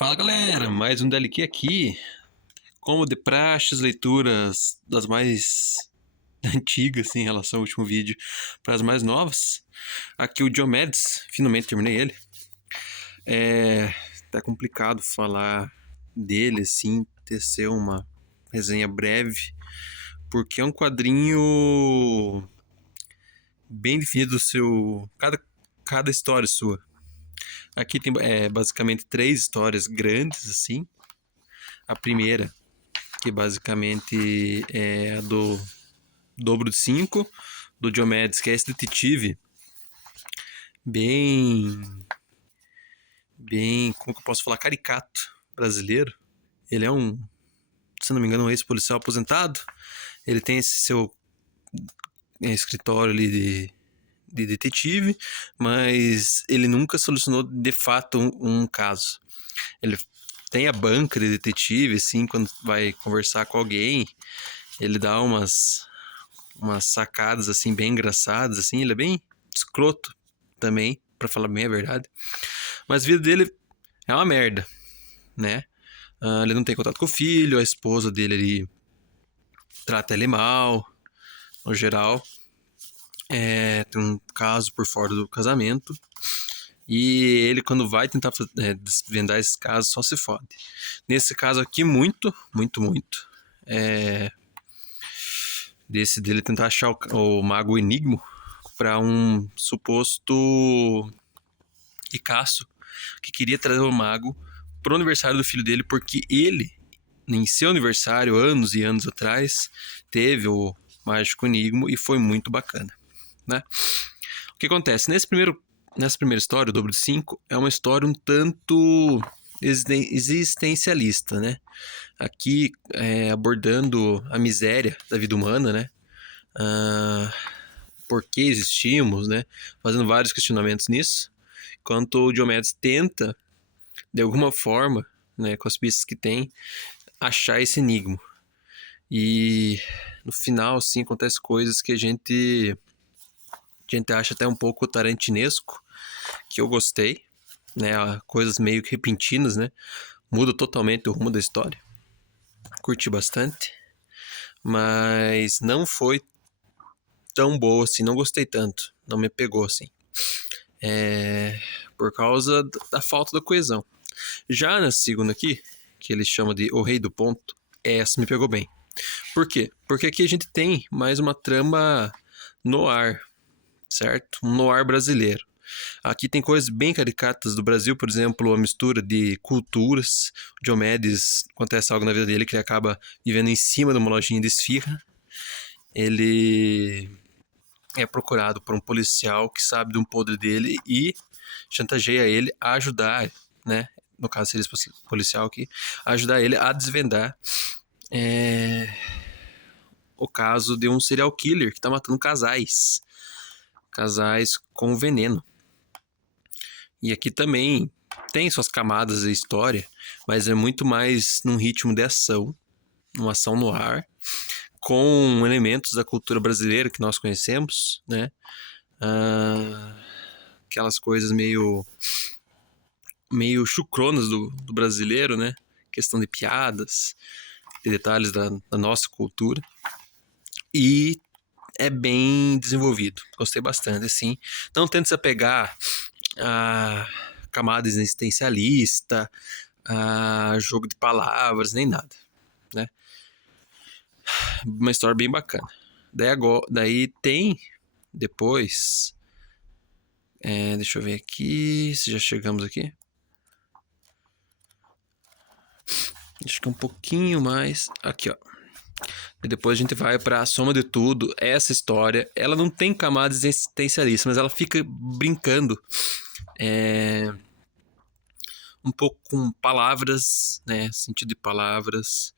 Fala galera, mais um DLQ aqui. Como de praxe, as leituras das mais antigas assim, em relação ao último vídeo para as mais novas. Aqui o Diomedes, finalmente terminei ele. Tá complicado falar dele assim, tecer uma resenha breve, porque é um quadrinho bem definido do seu. Cada história sua. Aqui tem basicamente 3 histórias grandes assim. A primeira, que basicamente é a do Dobro de 5, do Diomedes, que é esse detetive bem, como que eu posso falar, caricato brasileiro. Ele é se não me engano, um ex-policial aposentado. Ele tem esse seu escritório ali de detetive, mas ele nunca solucionou de fato um caso. Ele tem a banca de detetive, assim, quando vai conversar com alguém, ele dá umas sacadas, assim, bem engraçadas, assim, ele é bem escroto também, pra falar bem a verdade. Mas a vida dele é uma merda, né? Ele não tem contato com o filho, a esposa dele, ele trata ele mal, no geral. Tem um caso por fora do casamento. E ele, quando vai tentar desvendar esse caso, só se fode. Nesse caso aqui, muito. Desse dele tentar achar o Mago Enigmo para um suposto ricaço que queria trazer o Mago pro aniversário do filho dele, porque ele, em seu aniversário, anos e anos atrás, teve o Mágico Enigmo e foi muito bacana, né? O que acontece? Nessa primeira história, o Dobro de 5, é uma história um tanto existencialista, né? Aqui abordando a miséria da vida humana, né? Por que existimos, né? Fazendo vários questionamentos nisso. Enquanto o Diomedes tenta, de alguma forma, né, com as pistas que tem, achar esse enigma. E no final, assim, acontece coisas que a gente acha até um pouco tarantinesco, que eu gostei, né? Coisas meio que repentinas, né? Muda totalmente o rumo da história. Curti bastante, mas não foi tão boa assim, não gostei tanto, não me pegou assim. Por causa da falta da coesão. Já na segunda aqui, que ele chama de O Rei do Ponto, essa me pegou bem. Por quê? Porque aqui a gente tem mais uma trama noir, certo? Um noir brasileiro. Aqui tem coisas bem caricatas do Brasil, por exemplo, a mistura de culturas. O Diomedes, acontece algo na vida dele que ele acaba vivendo em cima de uma lojinha de esfirra. Ele é procurado por um policial que sabe de um podre dele e chantageia ele a ajudar, né? No caso seria esse policial aqui, a ajudar ele a desvendar o caso de um serial killer que está matando casais com veneno. E aqui também tem suas camadas de história, mas é muito mais num ritmo de ação, uma ação no ar, com elementos da cultura brasileira que nós conhecemos, né? Aquelas coisas meio chucronas do brasileiro, né? Questão de piadas, de detalhes da nossa cultura. E é bem desenvolvido, gostei bastante, assim. Não tenta se apegar a camada existencialista, a jogo de palavras, nem nada, né? Uma história bem bacana. Daí tem depois, deixa eu ver aqui se já chegamos aqui. Acho que um pouquinho mais aqui, ó. E depois a gente vai para a soma de tudo. Essa história, ela não tem camadas existencialistas, mas ela fica brincando um pouco com palavras, né? Sentido de palavras,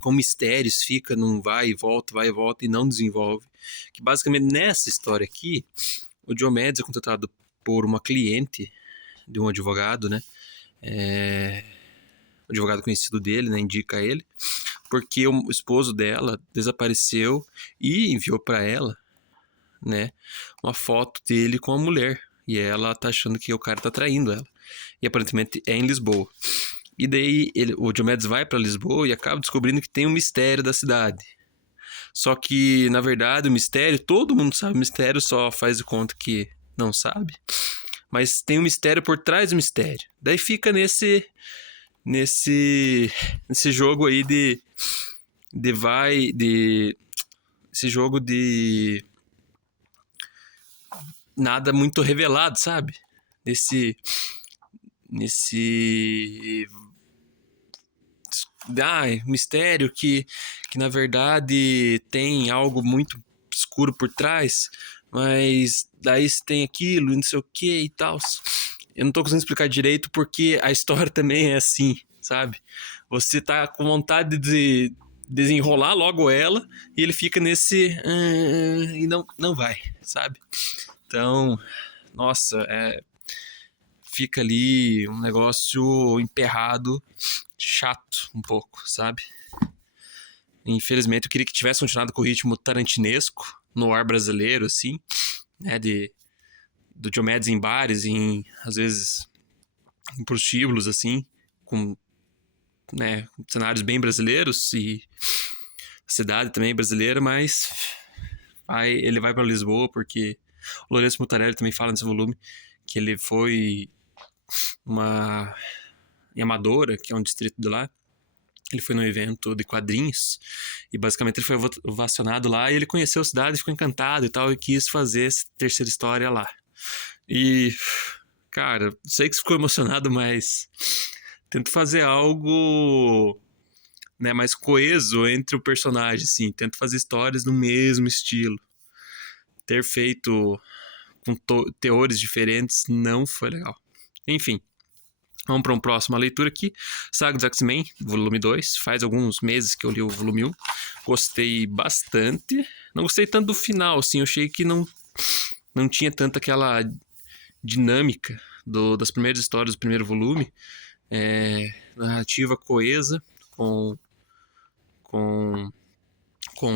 com mistérios, fica, não vai e volta e não desenvolve. Que basicamente nessa história aqui, o Diomedes é contratado por uma cliente de um advogado, né? O advogado conhecido dele, né? Indica ele, porque o esposo dela desapareceu e enviou para ela, né, uma foto dele com a mulher. E ela tá achando que o cara tá traindo ela. E aparentemente é em Lisboa. E daí o Diomedes vai para Lisboa e acaba descobrindo que tem um mistério da cidade. Só que, na verdade, o mistério, todo mundo sabe o mistério, só faz de conta que não sabe. Mas tem um mistério por trás do mistério. Daí fica nesse jogo aí esse jogo de nada muito revelado, sabe? Nesse mistério que na verdade tem algo muito escuro por trás, mas daí tem aquilo e não sei o que e tal. Eu não tô conseguindo explicar direito porque a história também é assim, sabe? Você tá com vontade de desenrolar logo ela e ele fica nesse e não vai, sabe? Então, nossa, fica ali um negócio emperrado, chato um pouco, sabe? Infelizmente, eu queria que tivesse continuado com o ritmo tarantinesco no ar brasileiro, assim, né? Do Diomedes em bares, às vezes em prostíbulos, assim, com né, cenários bem brasileiros e a cidade também é brasileira, mas ele vai para Lisboa porque o Lourenço Mutarelli também fala nesse volume que ele foi em Amadora, que é um distrito de lá. Ele foi num evento de quadrinhos e basicamente ele foi ovacionado lá e ele conheceu a cidade, ficou encantado e tal e quis fazer essa terceira história lá. E, cara, sei que você ficou emocionado, mas tento fazer algo, né, mais coeso entre o personagem, assim. Tento fazer histórias no mesmo estilo. Ter feito com teores diferentes não foi legal. Enfim. Vamos para uma próxima leitura aqui. Saga dos X-Men, volume 2. Faz alguns meses que eu li o volume 1. Gostei bastante. Não gostei tanto do final, assim. Eu achei que não tinha tanta aquela dinâmica das primeiras histórias do primeiro volume. Narrativa coesa com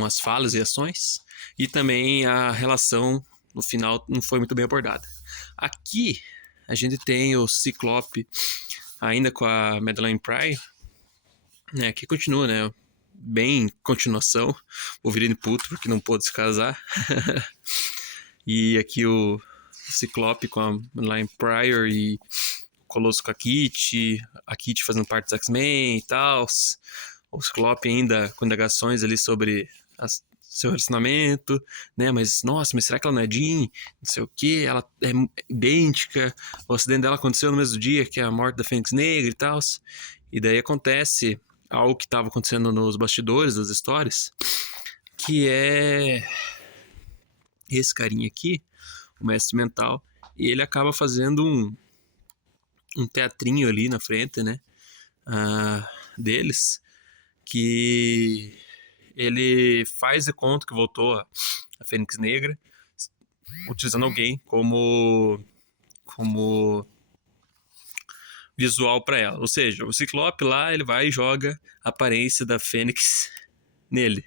as falas e ações. E também a relação no final não foi muito bem abordada. Aqui a gente tem o Ciclope ainda com a Madeline Pryor, né, que continua, né, bem continuação, o Wolverine puto porque não pôde se casar. E aqui o Ciclope com a Madeline Pryor e o Colosso com a Kitty fazendo parte dos X-Men e tal. O Ciclope ainda com indagações ali sobre seu relacionamento, né? Mas, nossa, mas será que ela não é Jean? Não sei o que, ela é idêntica, o acidente dela aconteceu no mesmo dia que a morte da Fênix Negra e tal. E daí acontece algo que estava acontecendo nos bastidores das histórias, que é esse carinha aqui, o mestre mental, e ele acaba fazendo um teatrinho ali na frente, né? Deles, que ele faz de conta que voltou a Fênix Negra, utilizando alguém como visual para ela. Ou seja, o Ciclope lá, ele vai e joga a aparência da Fênix nele.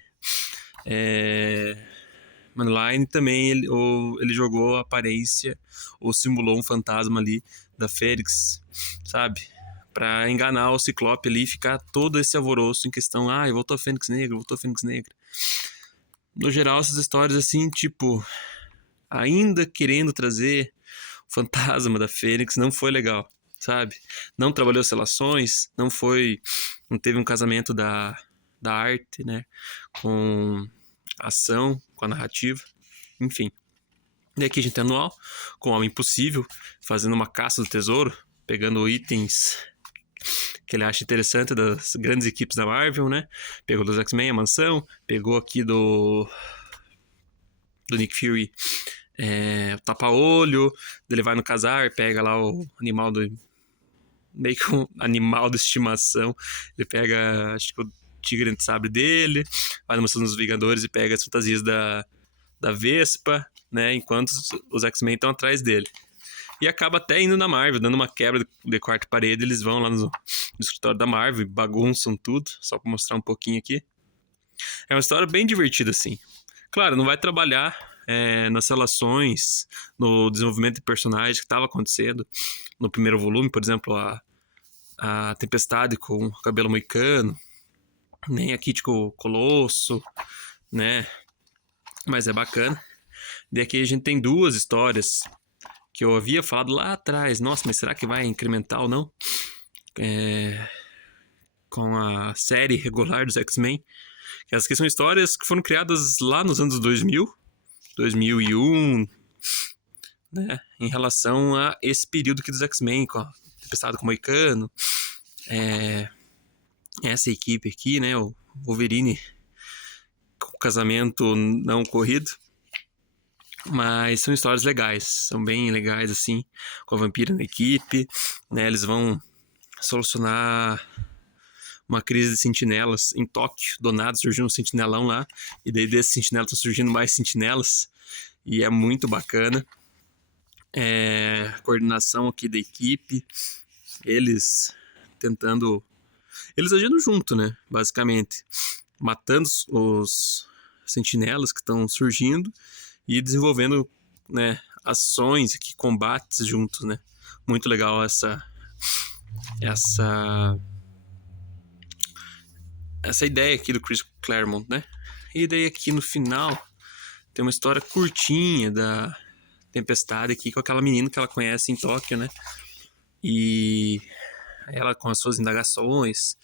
Manline também, ele jogou a aparência, ou simulou um fantasma ali da Fênix, sabe? Pra enganar o Ciclope ali e ficar todo esse alvoroço em questão, voltou a Fênix Negra, voltou a Fênix Negra. No geral, essas histórias assim, tipo, ainda querendo trazer o fantasma da Fênix, não foi legal, sabe? Não trabalhou as relações, não teve um casamento da arte, né? Com a ação, com a narrativa, enfim. E aqui a gente tem Anual, com o Homem Impossível, fazendo uma caça do tesouro, pegando itens que ele acha interessante das grandes equipes da Marvel, né? Pegou dos X-Men, a mansão, pegou aqui do Nick Fury o tapa-olho, ele vai no casar, pega lá o animal meio que um animal de estimação, ele pega, acho que o tigre de sabre dele, vai no Mansão dos Vingadores e pega as fantasias da Vespa, né? Enquanto os X-Men estão atrás dele. E acaba até indo na Marvel, dando uma quebra de quarta parede. Eles vão lá no escritório da Marvel, bagunçam tudo, só pra mostrar um pouquinho aqui. É uma história bem divertida, assim. Claro, não vai trabalhar nas relações, no desenvolvimento de personagem que estava acontecendo no primeiro volume, por exemplo, a Tempestade com o cabelo moicano, nem a Kitty com o Colosso, né? Mas é bacana. E aqui a gente tem duas histórias que eu havia falado lá atrás. Nossa, mas será que vai incrementar ou não? Com a série regular dos X-Men. Essas aqui são histórias que foram criadas lá nos anos 2000, 2001, né? Em relação a esse período aqui dos X-Men, com a Tempestade com o Moicano, essa equipe aqui, né? O Wolverine com o casamento não ocorrido. Mas são histórias legais, são bem legais, assim, com a Vampira na equipe, né? Eles vão solucionar uma crise de sentinelas em Tóquio. Do nada surgiu um sentinelão lá, e daí desses sentinelas estão surgindo mais sentinelas, e é muito bacana. Coordenação aqui da equipe, eles agindo junto, né? Basicamente, matando os sentinelas que estão surgindo e desenvolvendo, né, ações aqui, combates juntos, né? Muito legal essa ideia aqui do Chris Claremont, né? E daí aqui no final tem uma história curtinha da Tempestade aqui com aquela menina que ela conhece em Tóquio, né? E ela com as suas indagações,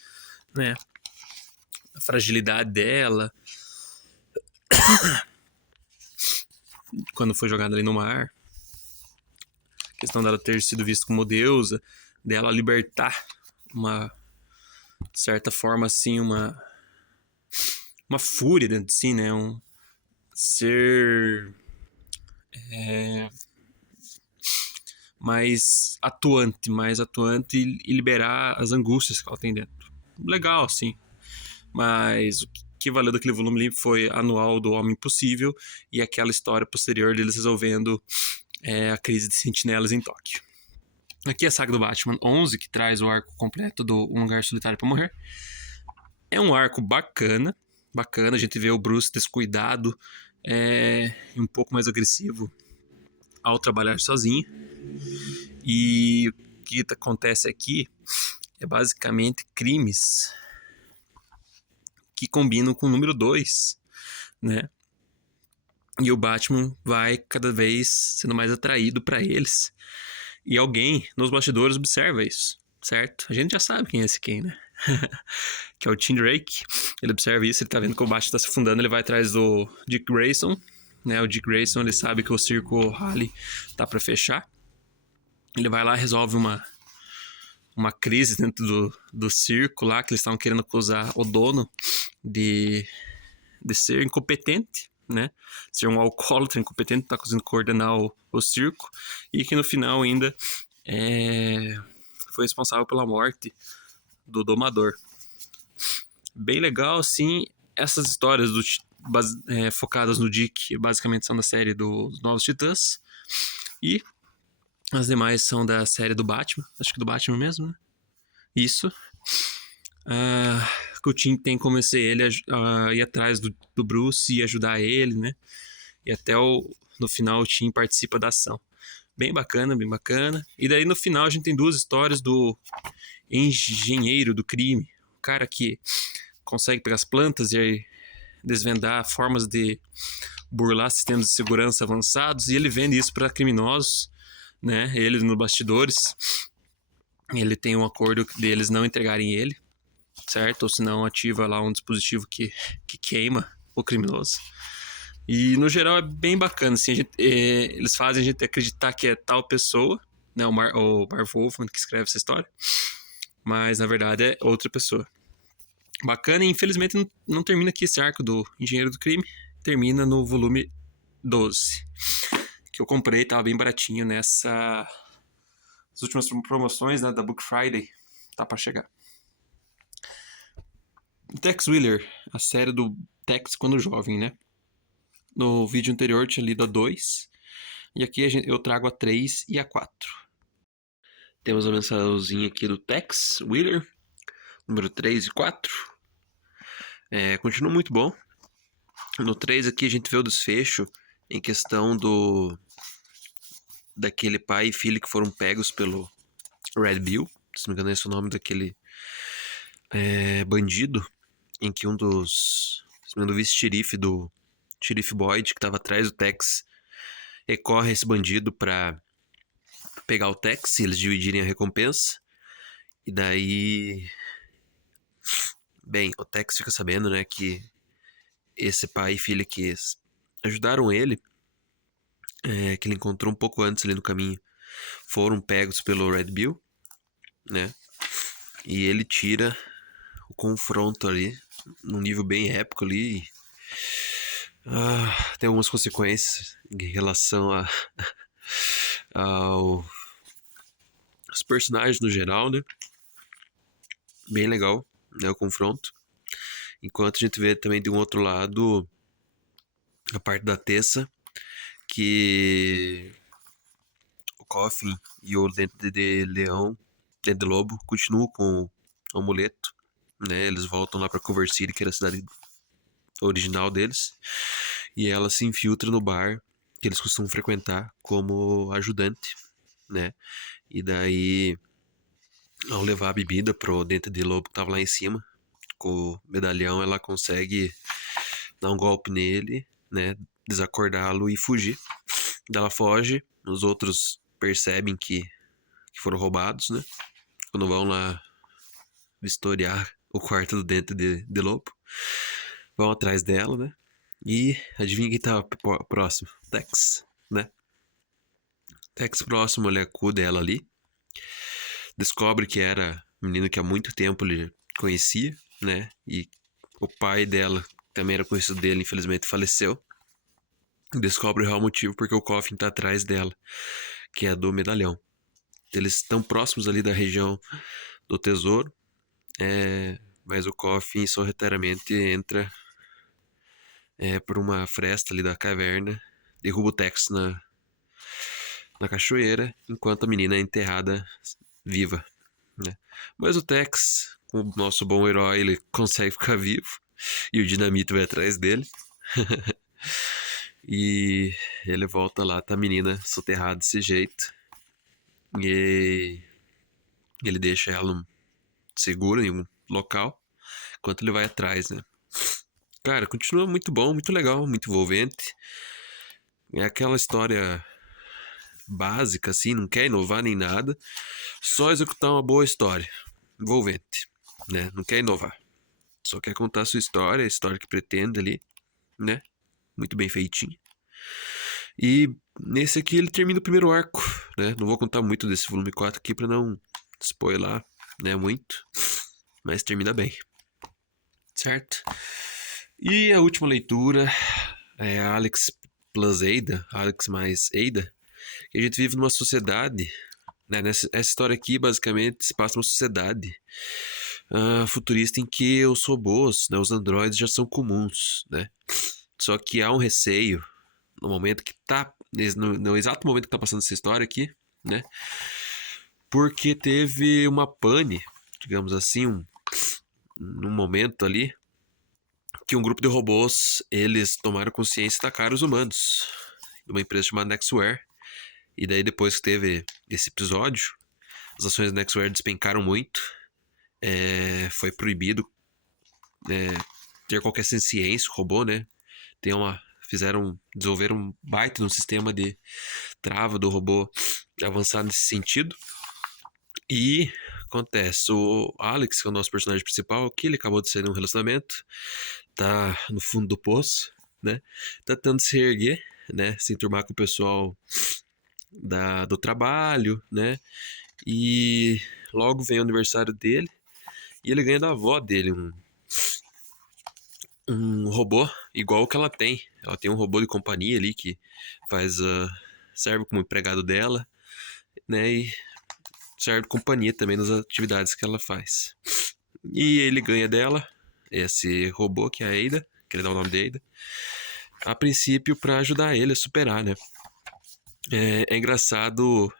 né? A fragilidade dela quando foi jogada ali no mar. A questão dela ter sido vista como deusa, dela libertar uma certa forma assim, uma fúria dentro de si, né? Um ser mais atuante e liberar as angústias que ela tem dentro. Legal, assim. Mas o que valeu daquele volume ali foi Anual do Homem Impossível e aquela história posterior deles resolvendo a crise de sentinelas em Tóquio. Aqui é a saga do Batman 11, que traz o arco completo do Um Lugar Solitário para Morrer. É um arco bacana, a gente vê o Bruce descuidado e um pouco mais agressivo ao trabalhar sozinho. E o que acontece aqui é basicamente crimes que combinam com o número 2, né? E o Batman vai cada vez sendo mais atraído para eles. E alguém nos bastidores observa isso, certo? A gente já sabe quem é esse quem, né? Que é o Tim Drake. Ele observa isso, ele tá vendo que o Batman tá se afundando, ele vai atrás do Dick Grayson, né? O Dick Grayson, ele sabe que o circo Halley tá para fechar. Ele vai lá e resolve uma crise dentro do circo lá, que eles estavam querendo acusar o dono de ser incompetente, né? Ser um alcoólatra incompetente, tá conseguindo coordenar o circo, e que no final ainda foi responsável pela morte do domador. Bem legal, sim. Essas histórias focadas no Dick basicamente são da série dos Novos Titãs, e as demais são da série do Batman, acho que do Batman mesmo, né? Isso. Que o Tim tem como convencer ele a ir atrás do Bruce e ajudar ele, né? E até no final o Tim participa da ação. Bem bacana, bem bacana. E daí no final a gente tem duas histórias do engenheiro do crime. O cara que consegue pegar as plantas e aí desvendar formas de burlar sistemas de segurança avançados, e ele vende isso para criminosos, né? Ele nos bastidores, ele tem um acordo deles não entregarem ele, certo? Ou senão ativa lá um dispositivo que queima o criminoso. E no geral é bem bacana, assim, eles fazem a gente acreditar que é tal pessoa, né? O Marv Wolfman que escreve essa história, mas na verdade é outra pessoa. Bacana, e infelizmente não termina aqui esse arco do Engenheiro do Crime, termina no volume 12, que eu comprei, tava bem baratinho nessa... As últimas promoções, né, da Book Friday, tá pra chegar. Tex Willer, a série do Tex quando jovem, né? No vídeo anterior tinha lido a 2, e aqui eu trago a 3 e a 4. Temos a mensalzinha aqui do Tex Willer, número 3 e 4. Continua muito bom. No 3 aqui a gente vê o desfecho em questão daquele pai e filho que foram pegos pelo Red Bill, se não me engano esse é o nome daquele bandido, em que um dos, se não me engano, o vice-xerife do xerife Boyd, que estava atrás do Tex, recorre a esse bandido para pegar o Tex e eles dividirem a recompensa. E daí, bem, o Tex fica sabendo, né, que esse pai e filha que ajudaram ele, que ele encontrou um pouco antes ali no caminho, foram pegos pelo Red Bill, né? E ele tira o confronto ali, num nível bem épico ali. Tem algumas consequências em relação aos personagens no geral, né? Bem legal, né, o confronto. Enquanto a gente vê também de um outro lado a parte da Tessa, que o Coffin e o Dente de Leão, Dente de Lobo, continuam com o amuleto, né? Eles voltam lá para Culver City, que era a cidade original deles, e ela se infiltra no bar que eles costumam frequentar como ajudante, né? E daí, ao levar a bebida pro Dente de Lobo que tava lá em cima, com o medalhão, ela consegue dar um golpe nele, né? Desacordá-lo e fugir. Ela foge, os outros percebem que foram roubados, né? Quando vão lá vistoriar o quarto do Dente de Lobo, vão atrás dela, né? E adivinha quem tava próximo? Tex, né? Tex próximo, ele acuda ela ali, descobre que era um menino que há muito tempo ele conhecia, né? E o pai dela, também era conhecido dele, infelizmente faleceu. Descobre o real motivo porque o Coffin tá atrás dela, que é do medalhão. Eles estão próximos ali da região do tesouro, mas o Coffin sorrateiramente entra por uma fresta ali da caverna, derruba o Tex na cachoeira, enquanto a menina é enterrada viva, né? Mas o Tex, como nosso bom herói, ele consegue ficar vivo e o Dinamite vai atrás dele. E ele volta lá, tá a menina soterrada desse jeito. E ele deixa ela segura em um local, enquanto ele vai atrás, né? Cara, continua muito bom, muito legal, muito envolvente. É aquela história básica, assim, não quer inovar nem nada, só executar uma boa história, envolvente, né? Não quer inovar, só quer contar a sua história, a história que pretende ali, né? Muito bem feitinho. E nesse aqui ele termina o primeiro arco, né? Não vou contar muito desse volume 4 aqui pra não spoiler, né, muito, mas termina bem, certo? E a última leitura é Alex plus Ada, Alex mais Ada, que a gente vive numa sociedade, né? Essa história aqui basicamente se passa numa sociedade futurista em que os robôs, né, os androides já são comuns, né? Só que há um receio no momento que tá, no exato momento que tá passando essa história aqui, né? Porque teve uma pane, digamos assim, num momento ali, que um grupo de robôs, eles tomaram consciência e atacaram os humanos, de uma empresa chamada Nextware. E daí depois que teve esse episódio, as ações da Nextware despencaram muito, foi proibido ter qualquer ciência, robô, né? Desenvolveram um baita no sistema de trava do robô avançar nesse sentido. E acontece, o Alex, que é o nosso personagem principal, que ele acabou de sair de um relacionamento, tá no fundo do poço, né? Tá tentando se erguer, né? Se enturmar com o pessoal do trabalho, né? E logo vem o aniversário dele e ele ganha da avó dele um robô igual o que ela tem. Ela tem um robô de companhia ali que faz serve como empregado dela, né? E serve de companhia também nas atividades que ela faz. E ele ganha dela esse robô que é a Ada, que ele dá o nome de Ada, a princípio para ajudar ele a superar, né? É engraçado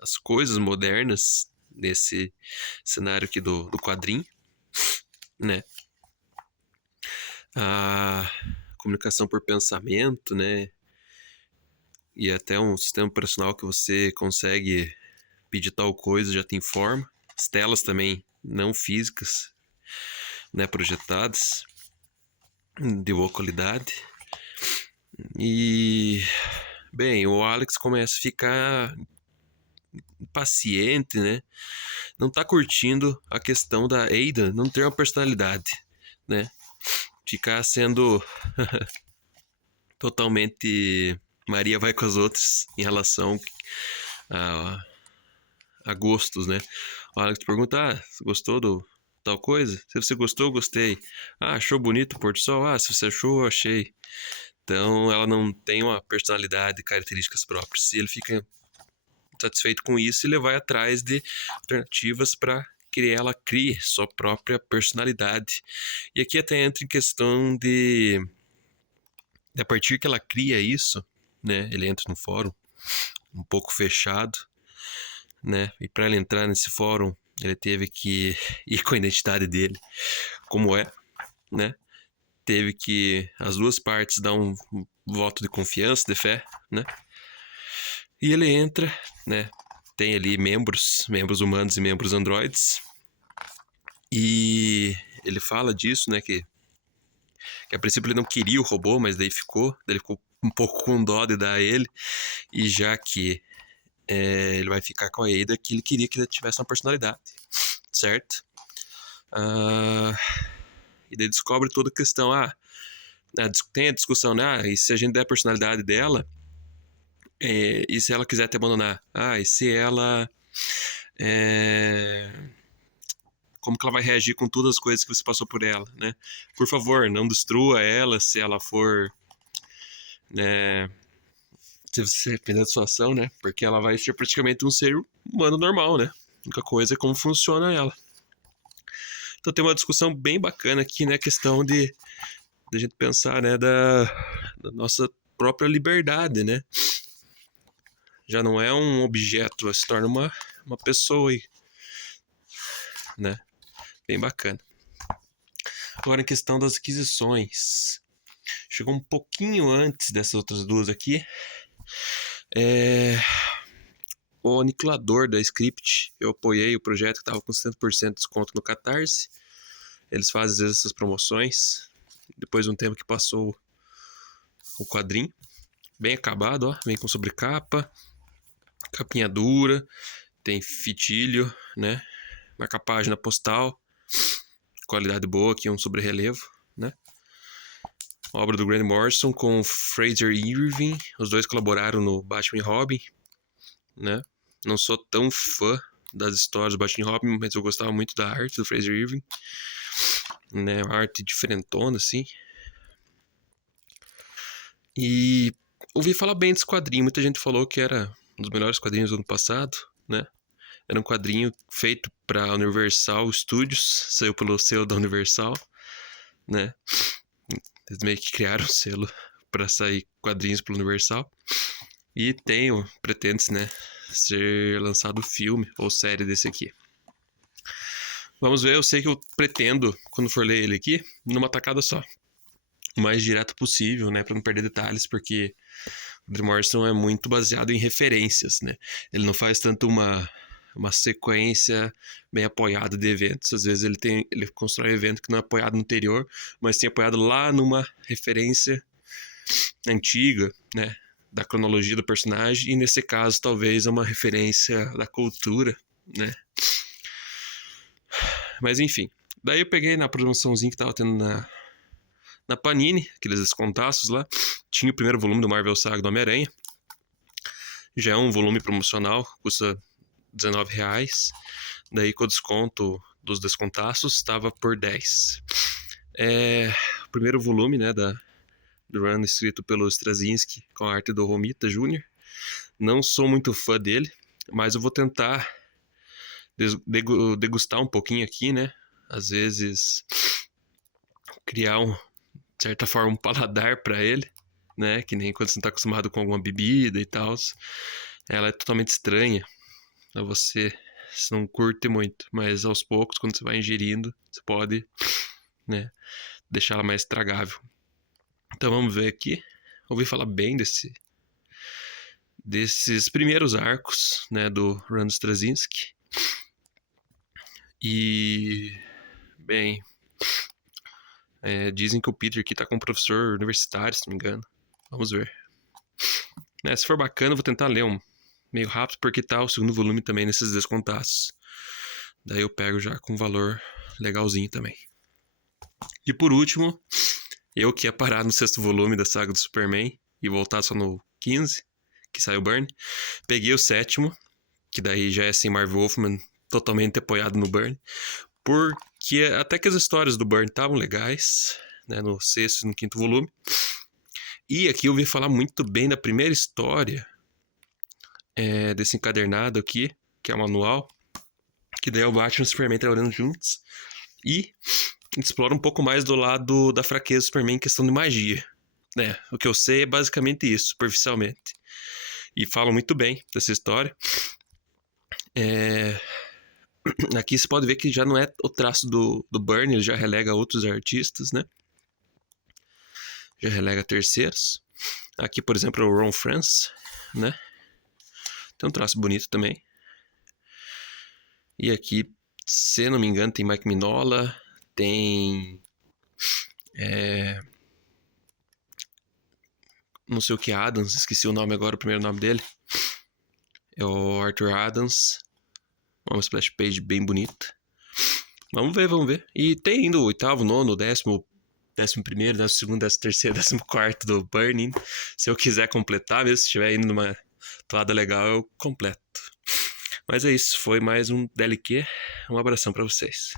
as coisas modernas nesse cenário aqui do quadrinho, né? A comunicação por pensamento, né? e até um sistema operacional que você consegue pedir tal coisa, já tem forma. As telas também não físicas, né, projetadas, de boa qualidade. E, bem, o Alex começa a ficar impaciente, né? Não tá curtindo a questão da Ada não ter uma personalidade, né? Ficar sendo totalmente Maria vai com as outras em relação a gostos, né? O Alex pergunta, você gostou do tal coisa? Se você gostou, eu gostei. Achou bonito o pôr do sol? Se você achou, eu achei. Então, ela não tem uma personalidade, características próprias. E ele fica satisfeito com isso, ele vai atrás de alternativas para que ela crie sua própria personalidade. E aqui até entra em questão de a partir que ela cria isso, né? Ele entra no fórum um pouco fechado, né? E para ele entrar nesse fórum, ele teve que ir com a identidade dele, como é, né? Teve que as duas partes dar um voto de confiança, de fé, né? E ele entra, né? Tem ali membros humanos e membros androides. E ele fala disso, né? Que a princípio ele não queria o robô, mas daí ele ficou um pouco com dó de dar ele. E já que ele vai ficar com a Ada, que ele queria que ele tivesse uma personalidade, certo? E daí descobre toda a questão. Tem a discussão, né? E se a gente der a personalidade dela, e se ela quiser te abandonar? E se ela... como que ela vai reagir com todas as coisas que você passou por ela, né? Por favor, não destrua ela se ela for... se você depender da situação, né? Porque ela vai ser praticamente um ser humano normal, né? A única coisa é como funciona ela. Então tem uma discussão bem bacana aqui, né? A questão de a gente pensar, né? Da nossa própria liberdade, né? Já não é um objeto, se torna uma pessoa aí, né? Bem bacana. Agora, em questão das aquisições. Chegou um pouquinho antes dessas outras duas aqui. O aniquilador da Script. Eu apoiei o projeto que estava com 100% de desconto no Catarse. Eles fazem às vezes essas promoções. Depois de um tempo que passou o quadrinho. Bem acabado, ó. Vem com sobrecapa. Capinha dura. Tem fitilho, né? Marca-página postal. Qualidade boa aqui, um sobre-relevo, né? Obra do Grant Morrison com Fraser Irving. Os dois colaboraram no Batman e Robin, né? Não sou tão fã das histórias do Batman e Robin, mas eu gostava muito da arte do Fraser Irving, né? Uma arte diferentona, assim. E ouvi falar bem desse quadrinho. Muita gente falou que era um dos melhores quadrinhos do ano passado, né? Era um quadrinho feito para Universal Studios, saiu pelo selo da Universal, né? Eles meio que criaram um selo para sair quadrinhos pelo Universal. E pretende-se, né, ser lançado filme ou série desse aqui. Vamos ver, eu sei que eu pretendo, quando for ler ele aqui, numa tacada só. O mais direto possível, né, para não perder detalhes, porque o Grant Morrison é muito baseado em referências, né? Ele não faz tanto uma sequência bem apoiada de eventos. Às vezes ele constrói um evento que não é apoiado no anterior, mas tem apoiado lá numa referência antiga, né, da cronologia do personagem, e nesse caso talvez é uma referência da cultura, né? Mas enfim, daí eu peguei na promoçãozinha que tava tendo na Panini, aqueles descontaços lá, tinha o primeiro volume do Marvel Saga do Homem-Aranha, já é um volume promocional, custa R$19, daí com o desconto dos descontaços estava por 10. O primeiro volume, né, do run escrito pelo Straczynski com a arte do Romita Jr. Não sou muito fã dele, mas eu vou tentar degustar um pouquinho aqui, né? Às vezes criar de certa forma um paladar para ele, né? Que nem quando você não tá acostumado com alguma bebida e tal. Ela é totalmente estranha. Você não curte muito, mas aos poucos, quando você vai ingerindo, você pode, né, deixar ela mais tragável. Então vamos ver aqui. Ouvi falar bem desses primeiros arcos, né, do Run Straczynski. E, bem, dizem que o Peter aqui tá com um professor universitário, se não me engano. Vamos ver. Se for bacana, eu vou tentar ler meio rápido, porque tá o segundo volume também nesses descontados. Daí eu pego já com um valor legalzinho também. E por último, eu que ia parar no 6º volume da saga do Superman e voltar só no 15, que saiu o Byrne, peguei o 7º, que daí já é sem Marv Wolfman, totalmente apoiado no Byrne, porque até que as histórias do Byrne estavam legais, né, no 6º e no 5º volume. E aqui eu ouvi falar muito bem da primeira história desse encadernado aqui, que é o manual, que daí é o Batman e o Superman trabalhando juntos. E explora um pouco mais do lado da fraqueza do Superman em questão de magia. O que eu sei é basicamente isso, superficialmente. E falam muito bem dessa história. Aqui você pode ver que já não é o traço do Byrne, ele já relega outros artistas, né? Já relega terceiros. Aqui, por exemplo, é o Ron France, né? Tem um traço bonito também. E aqui, se não me engano, tem Mike Mignola, tem... não sei o que Adams, esqueci o nome agora, o primeiro nome dele. É o Arthur Adams. Uma splash page bem bonita. Vamos ver. E tem ainda o 8º, 9º, 10º, 11º, 12º, 13º, 14º do Burning. Se eu quiser completar, mesmo se estiver indo numa toada legal, eu completo. Mas é isso, foi mais um DLQ. Um abração pra vocês.